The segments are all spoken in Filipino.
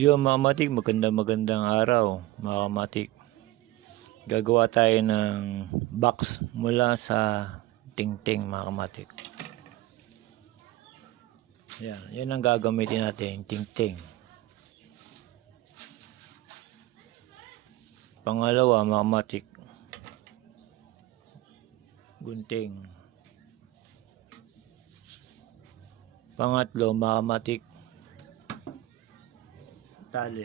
Yo mga kamatik, magandang magandang araw mga kamatik. Gagawa tayo ng box mula sa tingting mga kamatik. Yan, yan ang gagamitin natin, tingting. Pangalawa mga kamatik, gunting. Pangatlo mga kamatik, tali.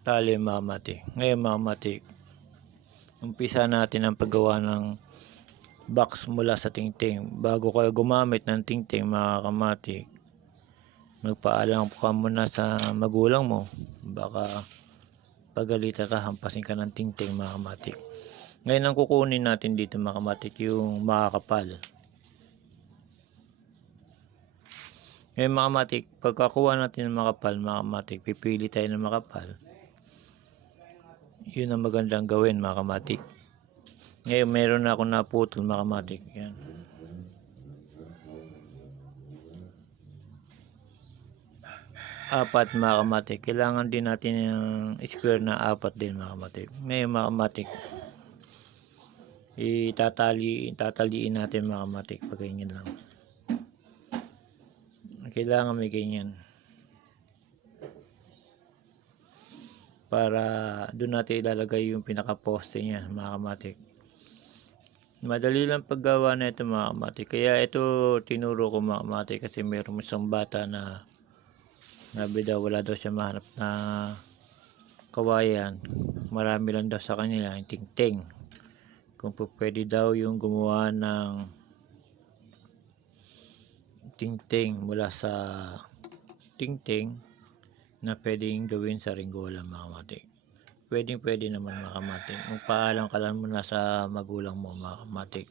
Tali mamati. Ngayon mamati. Umpisa natin ang paggawa ng box mula sa tingting. Bago kayo gumamit ng tingting mga kamati, magpaalam ka muna sa magulang mo. Baka pagalitan ka, hampasin ka ng tingting mga kamati. Ngayon ang kukunin natin dito mga kamati, yung makakapal. Ngayon mga matik, pagkakuha natin ng makapal, mga matik, pipili tayo ng makapal. Yun ang magandang gawin mga kamatik. Ngayon meron na ako naputol mga kamatik. Yan. Apat mga kamatik. Kailangan din natin yung square na apat din mga kamatik. Ngayon mga kamatik, itatali, itataliin natin mga kamatik pag ganyan lang kailangan may ganyan. Para doon natin ilalagay yung pinaka poste niya mga kamatik. Madali lang paggawa na ito mga kamatik. Kaya ito tinuro ko mga kamatik kasi mayroong isang bata na nabi daw wala daw siya mahanap na kawayan. Marami lang daw sa kanila yung tingting. Kung pwede daw yung gumawa ng tingting mula sa tingting na pwedeng gawin sa ringgola mga kamati. Pwedeng pwede naman mga kamati. Magpaalam ka lang muna sa magulang mo mga kamati.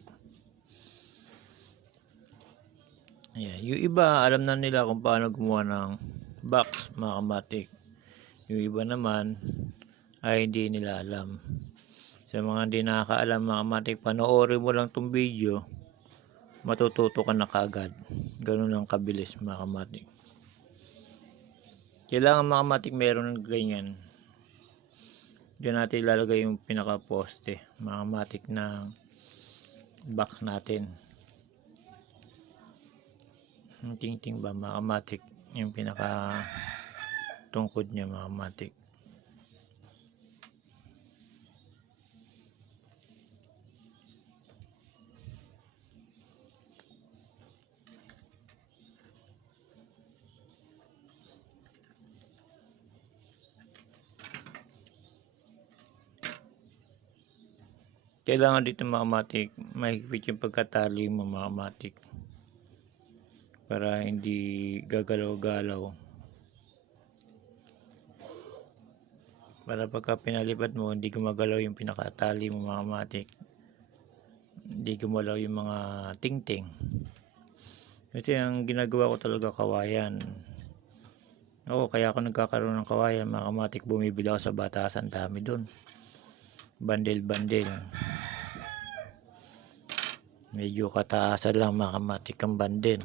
Ayan. Yung iba alam na nila kung paano gumawa ng box mga kamati. Yung iba naman ay hindi nila alam. Sa mga hindi nakakaalam mga kamati, panoorin mo lang tong video matututo ka na kaagad. Ganun ang kabilis mga kamatik. Kailangan mga kamatik meron ng ganyan. Diyan natin ilalagay yung pinaka poste mga kamatik ng box natin. Yung ting-ting ba mga kamatik yung pinaka tungkod niya mga kamatik. Kailangan dito mga matik mahigpit yung pagkatali mo mga matik para hindi gagalaw-galaw. Para pagka pinalipat mo hindi gumagalaw yung pinakatali mo mga matik hindi gumalaw yung mga tingting. Kasi ang ginagawa ko talaga kawayan. Oo, kaya ako nagkakaroon ng kawayan. Mga kamatik bumibili ako sa batasan dami doon bandel bandel medyo kataasan lang mga kamatik ang bandel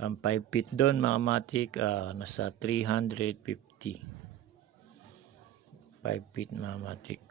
ang 5 feet doon mga kamatik ah, nasa 350 5 feet mga kamatik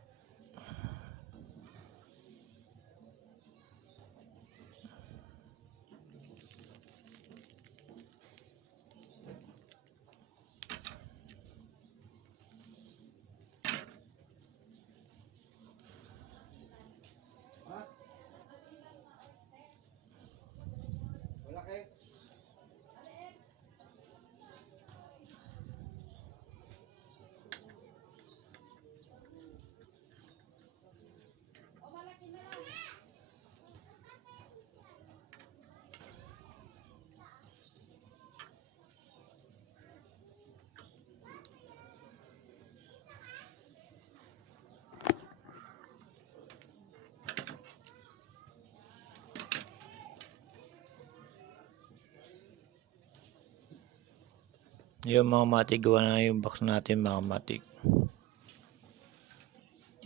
yung mga matik gawa na yung box natin mga matik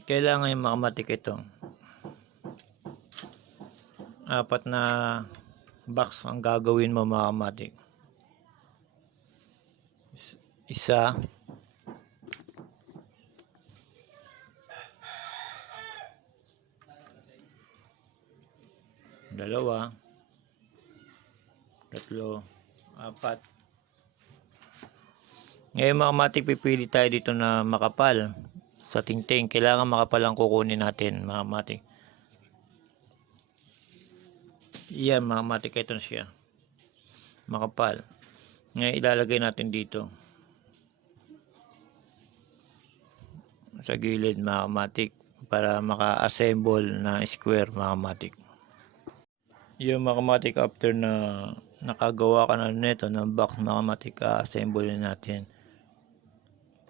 kailangan yung mga matik ito apat na box ang gagawin mo mga matik Isa. Dalawa. Tatlo. Apat. Ngayon mga matik, pipili tayo dito na makapal sa tingting. Kailangan makapal ang kukunin natin mga matik. Yan mga matik, ito na siya. Makapal. Ngayon ilalagay natin dito. Sa gilid mga matik para maka-assemble na square mga matik. Yung mga matik after na nakagawa ka na nito ng box mga matik assemble natin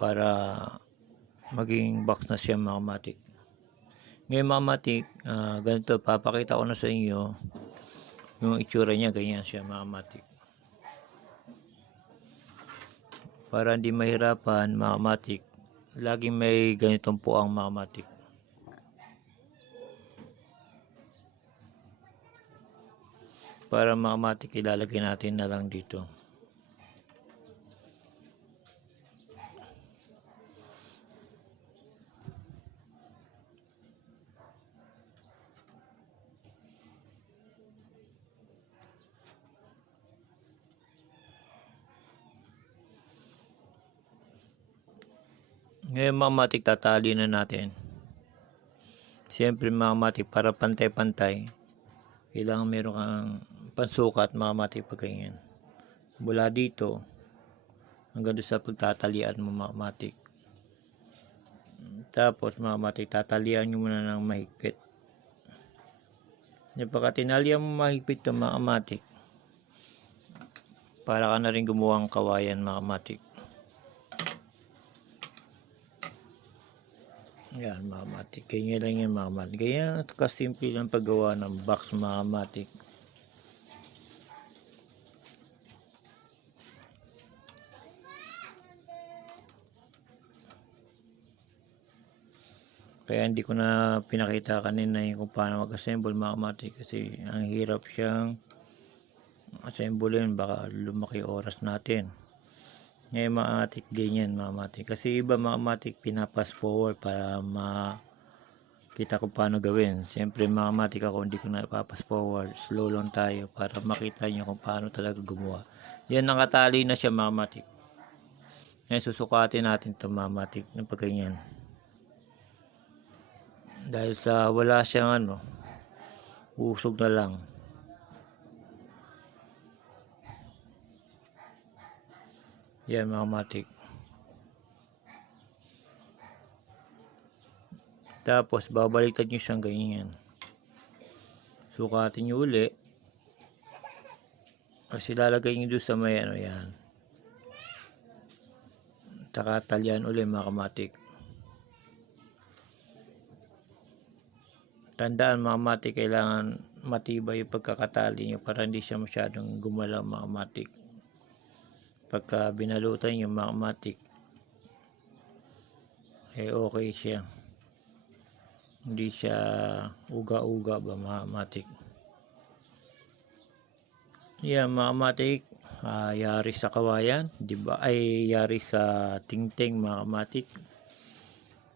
para maging box na siya mga matik. Ngayon mga matik, ah, ganito papakita ko na sa inyo yung itsura niya ganyan siya mga matik. Para hindi mahirapan mga matik, laging may ganitong po ang mga matik. Para mga matik ilalagay natin na lang dito. Ngayon mga matik tatali na natin. Siyempre mga matik para pantay-pantay. Kailangan meron kang pansukat mga matik pag ganyan. Mula dito hanggang doon sa pagtatalian mo mga matik. Tapos mga matik tatalian nyo muna ng mahigpit. Pagka tinalian mo mahigpit ito mga matik. Para ka na rin gumawa ng kawayan mga matik. Yan, mga matik. Ganyan lang yan, mga matik. Ganyan kasimple ang paggawa ng box, mga matik. Kaya hindi ko na pinakita kanina yung kung paano mag-assemble mga matik kasi ang hirap siyang assemblein baka lumaki oras natin. Ngayon mga matik ganyan matik. Kasi iba matik pinapas forward para makita kung paano gawin. Siyempre matik ako hindi ko na ipapas forward. Slow lang tayo para makita nyo kung paano talaga gumawa. Yan nakatali na siya matik. Ngayon susukatin natin ito matik ng pagganyan. Dahil sa wala siyang ano, usog na lang. Yan mga matik. Tapos babaliktad nyo siyang ganyan. Sukatin nyo uli. Kasi lalagay nyo doon sa may ano yan. Taka uli mga kamatik. Tandaan mga matik, kailangan matibay yung pagkakatali nyo para hindi siya masyadong gumalaw mga matik pagka binalutan yung mga matik eh okay siya hindi siya uga-uga ba mga matik yan mga matik ah, yari sa kawayan di ba ay yari sa tingting mga matik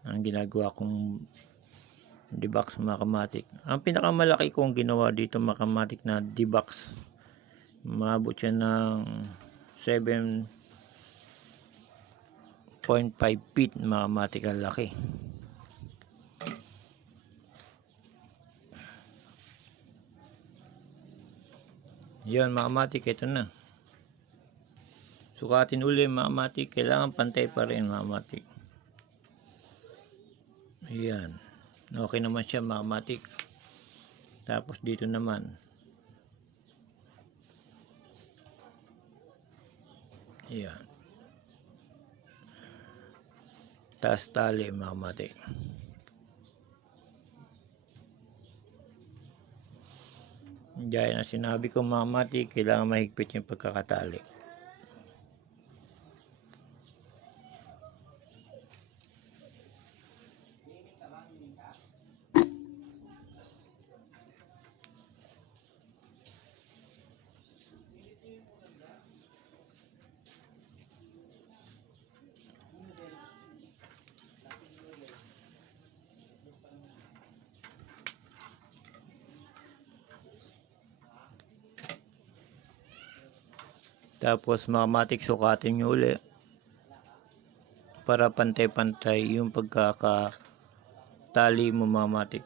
ang ginagawa kong D-box mga kamatik. Ang pinakamalaki kong ginawa dito mga kamatik na D-box. Maabot siya ng 7.5 feet mga kamatik ang laki. Yan mga kamatik, ito na. Sukatin uli mga kamatik. Kailangan pantay pa rin mga kamatik. Ayan. Okay naman siya mga matik. Tapos dito naman. Ayan. Taas tali mga matik. Gaya na sinabi ko mga matik, kailangan mahigpit yung pagkakatali. Tapos makamatik sukatin nyo uli. Para pantay-pantay yung pagkakatali mo makamatik.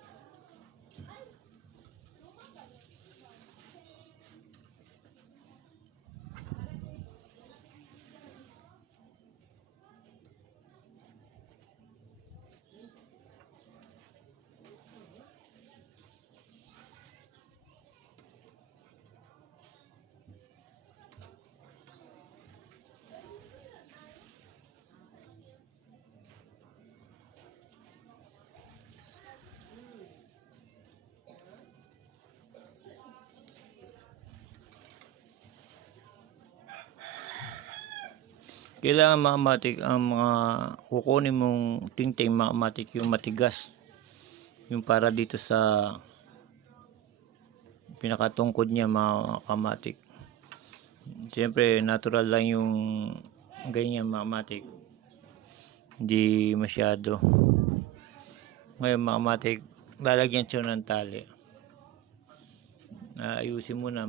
Kailangan makamatik ang mga kukunin mong tingting makamatik yung matigas. Yung para dito sa pinakatungkod niya mga kamatik. Siyempre natural lang yung ganyan makamatik. Hindi masyado. Ngayon makamatik, lalagyan siya ng tali. Ayusin mo na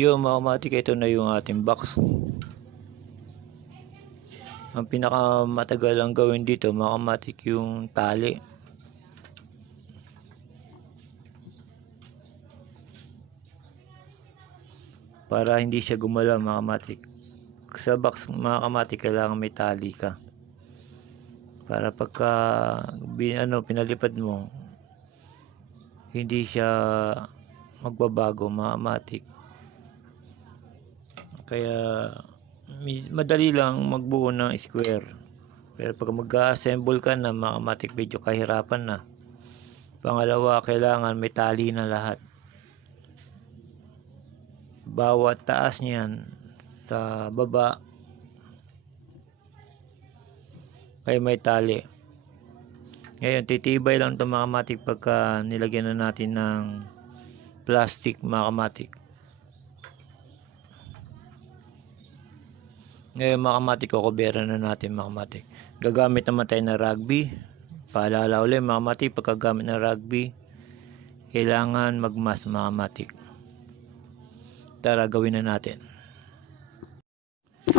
Yung mga matik, ito na yung ating box. Ang pinakamatagal ang gawin dito, mga yung tali. Para hindi siya gumalaw mga. Sa box mga kamatik, kailangan may tali ka. Para pagka bin, ano, pinalipad mo, hindi siya magbabago mga. Kaya madali lang magbuo ng square. Pero pag mag-assemble ka na makamatic medyo kahirapan na. Pangalawa, kailangan may tali na lahat. Bawat taas niyan sa baba ay may tali. Ngayon, titibay lang ito makamatic pagka nilagyan na natin ng plastic makamatic. Ngayon makamatik o kubera na natin makamatik. Gagamit naman tayo ng rugby. Paalala ulit makamatik pagkagamit ng rugby. Kailangan magmas makamatik. Tara gawin na natin.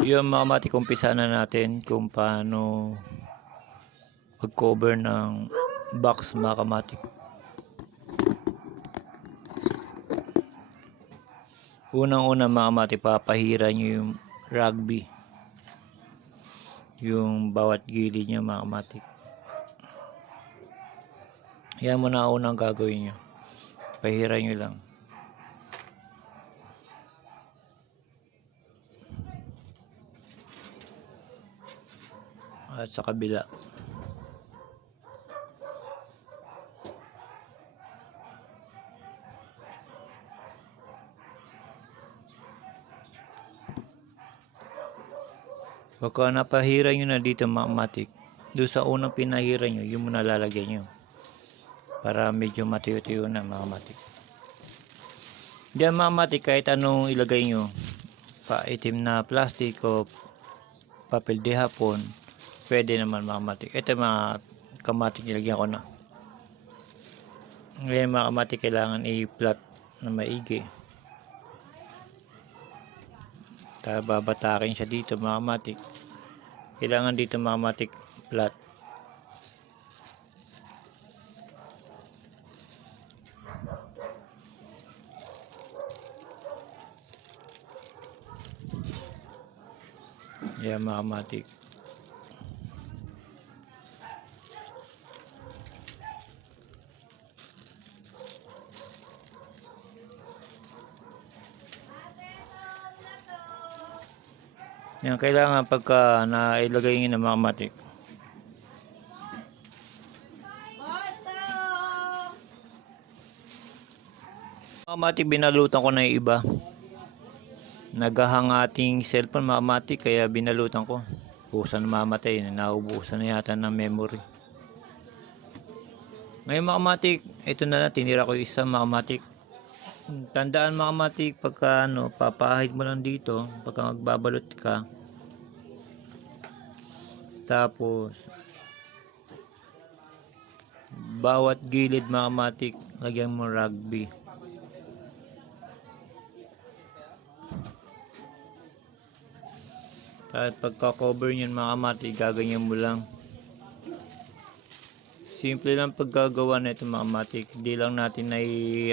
Yung makamatik umpisa na natin kung paano mag-cover ng box makamatik. Unang-una makamatik papahira nyo yung rugby yung bawat gilid niya makamatik. Yan mo na unang gagawin nyo. Pahira nyo lang. At sa kabila. Pagka napahira nyo na dito makamatik, doon sa unang pinahira nyo, yun muna lalagyan nyo. Para medyo matuyo-tuyo na makamatik. Diyan makamatik kahit anong ilagay nyo, pa itim na plastic o papel de hapon, pwede naman makamatik. Ito mga kamatik nilagyan ko na. Ngayon mga kamatik kailangan i-flat na maigi. Tapos babatakin siya dito mga kamatik. Kailangan dito mga kamatik flat. Yan mga kamatik. Yan, kailangan pagka nailagay nyo ng mga matik. Mga matik, binalutan ko na yung iba. Nagahang ating cellphone mga matik, kaya binalutan ko. Busan mamatay, naubusan na yata ng memory. Ngayon mga matik, ito na lang, tinira ko yung isa mga matik. Tandaan mga matik, pagka ano, papahid mo lang dito, pagka magbabalot ka. Tapos, bawat gilid mga kamatik lagyan mo rugby At pagka-cover niyan mga kamati, gaganyan mo lang. Simple lang paggagawa na ito mga kamati. Hindi lang natin na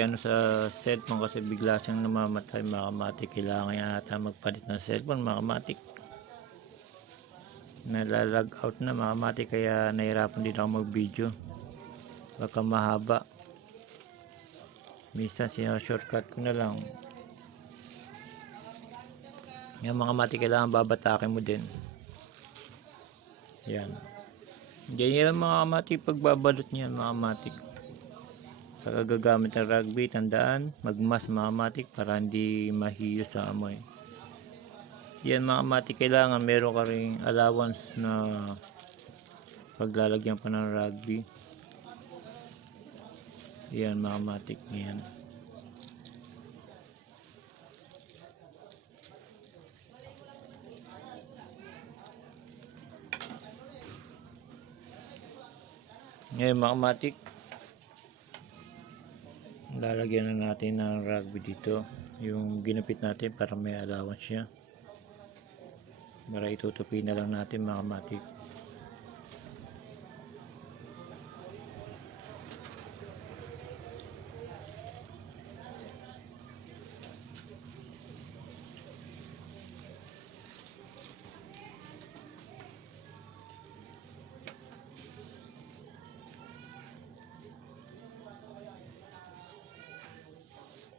ano sa cellphone kasi bigla siyang namamatay mga kamati. Kailangan yata magpalit ng cellphone mga kamati. Nalalag out na mga kaya nahirapan din ako mag-video. Baka mahaba. Minsan sinashortcut ko na lang. Yan mga mati kailangan babatakin mo din. Yan. Ganyan lang mga mati pagbabalot niya mga mati. Pag ng rugby, tandaan, magmas mga mati para hindi mahiyo sa amoy. Yan mga mati kailangan meron ka ring allowance na paglalagyan pa ng rugby. Yan mga matik yan. Ngayon mga matik, lalagyan na natin ng rugby dito. Yung ginupit natin para may allowance siya. Para itutupi na lang natin mga matik.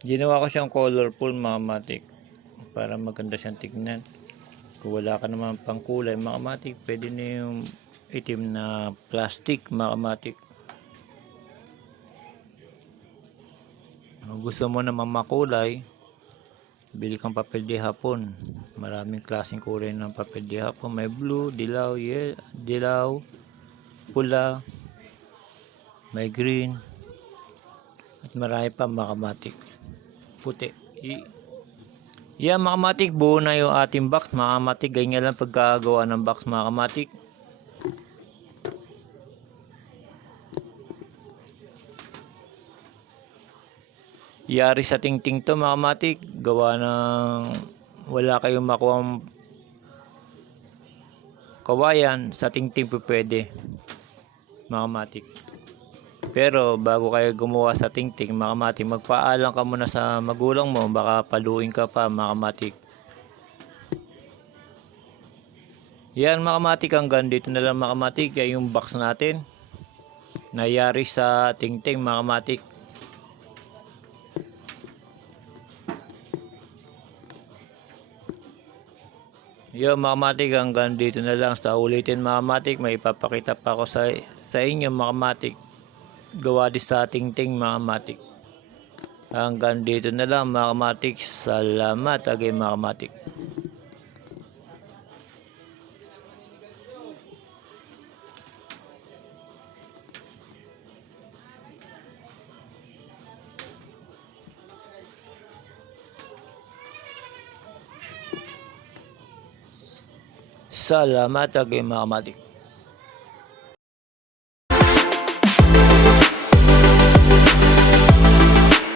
Ginawa ko siyang colorful mga matik para maganda siyang tignan. Kung wala ka naman pang kulay mga pwede na yung itim na plastic mga matik. Kung gusto mo naman makulay, bili kang papel di hapon. Maraming klaseng kulay ng papel di hapon. May blue, dilaw, ye, dilaw, pula, may green, at marami pa mga kamatik puti I yan mga kamatik buo na yung ating box. Mga kamatik ganyan lang pagkagawa ng box mga kamatik. Yari sa tingting to mga kamatik. Gawa ng wala kayong makuha kawayan sa tingting pwede mga kamatik pero bago kayo gumawa sa tingting mga kamatik, magpaalam ka muna sa magulang mo, baka paluin ka pa mga kamatik. Yan mga kamatik, hanggang dito na lang mga kamatik, yung box natin. Nayari sa tingting mga kamatik. Yo mga kamatik, hanggang dito na lang sa ulitin mga kamatik, may ipapakita pa ako sa, sa inyo mga kamatik gawa din sa ating ting mga matik. Hanggang dito na lang mga matik. Salamat again mga matik. Salamat again mga matik.